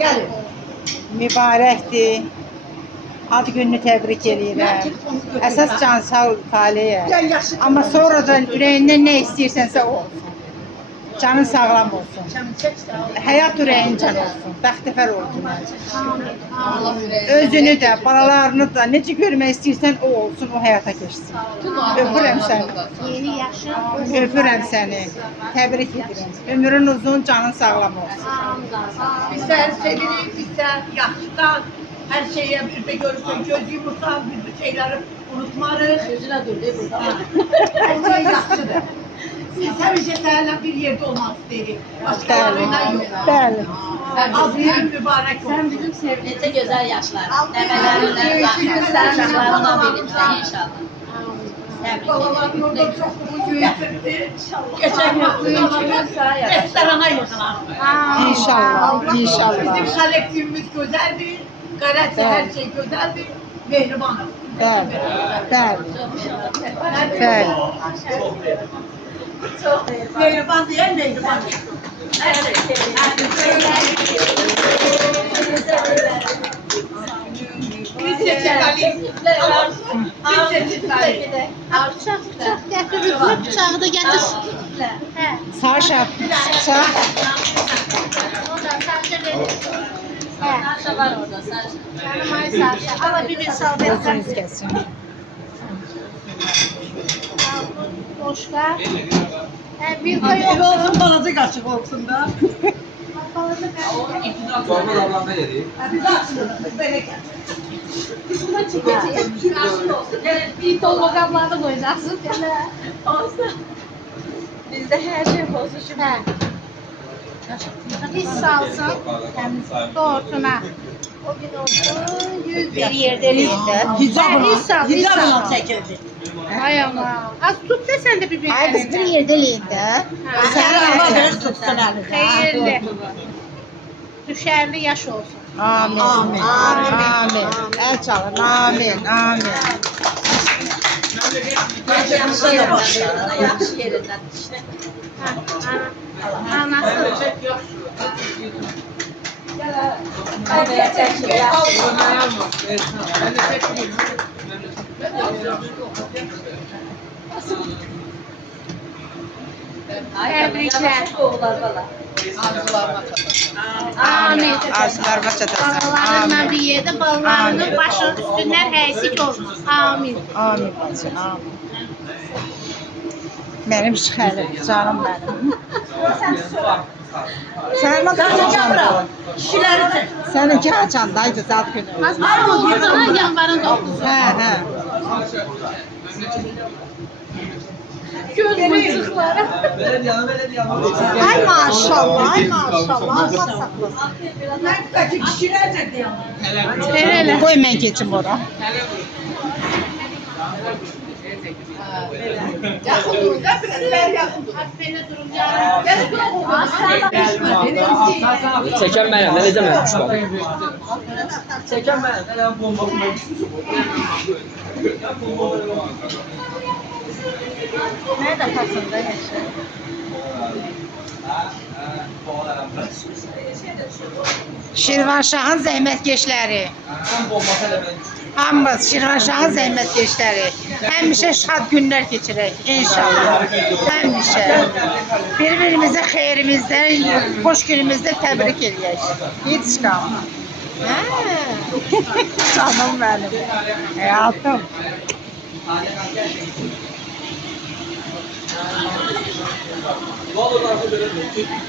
Gəlin. Mübarəkdir. Ad gününü təbrik edirəm. Əsas can sağ ol taleyə. Gəl yaxşı. Amma sonradan ürəyindən nə istəyirsənsə o olsun. Canın sağlam olsun. Həyat ürəyin can olsun. Bəxtəvər olsun. Özünü də, balalarını da necə görmək istəyirsən o olsun, o həyata keçsin. Öpürəm səni. Yeni yaşı. Öpürəm səni. Təbrik edirəm. Ömrün uzun, canın sağlam olsun. Biz səni sevirik, biz sən yaxşıdan, hər şeyə bir də görürsən, göz yumursan, biz bu şeyləri unutmarıq. Gözünə dur, de burada. Hər şey yaxşıdır. Biz həmişə səninlə bir yerdə olmaq istəyirik. Başqalarıyla yox. Bəli. Azgün mübarək olsun. Sen bizim sevdiğinize güzel yaşlar. Demelerinden başlarına verirsen inşallah. Babaların orada çox bunu göğütürdü. Geçen yaptığım restorana yığılar. İnşallah, inşallah. Bizim kollektivimiz güzeldir. Garajda her şey güzeldir. Mehribanım. Bəli, bəli, bəli. Mehriban diyen mehriban. Biz seçelim. Biz seçelim. Bıçaq gətirir, bıçağı da gətir. Hə. Saşa, Saşa. Orada Saşa verir. Hə. Saşa var orada Saşa. Canım ay Saşa. Ala bir sal versən. Gözünüz kəsin. Boşqa. Hə, bir də Hadi yox. olsun balaca kaşık olsun da. Balaca qaşıq. Çorba damlanda yedi. Hadi zaten böyle gel. Bir dolma qablarını qoyacaqsınız. Olsun. Bizde her şey bozuşum. Hə. Biz salsın. Doğrusuna. O gün olsun. 100 Bir yerdə eləyində. Hicabla çekildi. Ay Allah. Az tut da sen de bir Ay qız bir yerdə eləyində. Sen Allah verir tutsun elini. Hayırlı. Düşerli yaş olsun. Amin. Amin. Amin. El çalın. Amin. Amin. Yaşa da başla. Yaxşı yerinden işte. Anası. Kameraya çekil ya. Tebrikler. Oğullar valla. Amin. Arzularıma çatasın. Balalarınla Amin. bir yerde balalarının başının üstünden eksik olsun. Amin. Amin bacı. Amin. Benim şıxəlim, canım benim. Sənin haçanda? Kişileri çek. Səninki haçandaydı zat günü. Az var oldu da yanvarın 9'u. Hə, hə. Göz mızıkları. Ay maşallah, ay maşallah. Allah saklasın. Belki kişiler çekti yanına. Verelim. Qoy mən keçim ora. Yakın durun, ben yakın durun. Böyle durum ya. Çeken benim, ne diyeceğim ben? Çeken benim. Nerede pasında yaşa? Şirvanşahın zəhmətkeşləri. Hamımız Şirvanşahın zəhmətkeşləri. Həmişə şad günlər keçirək inşallah. Həmişə. Bir-birimizə xeyrimizdə, xoş günümüzdə təbrik eləyək. Hiç qalma. Canım mənim. Həyatım. Vallahi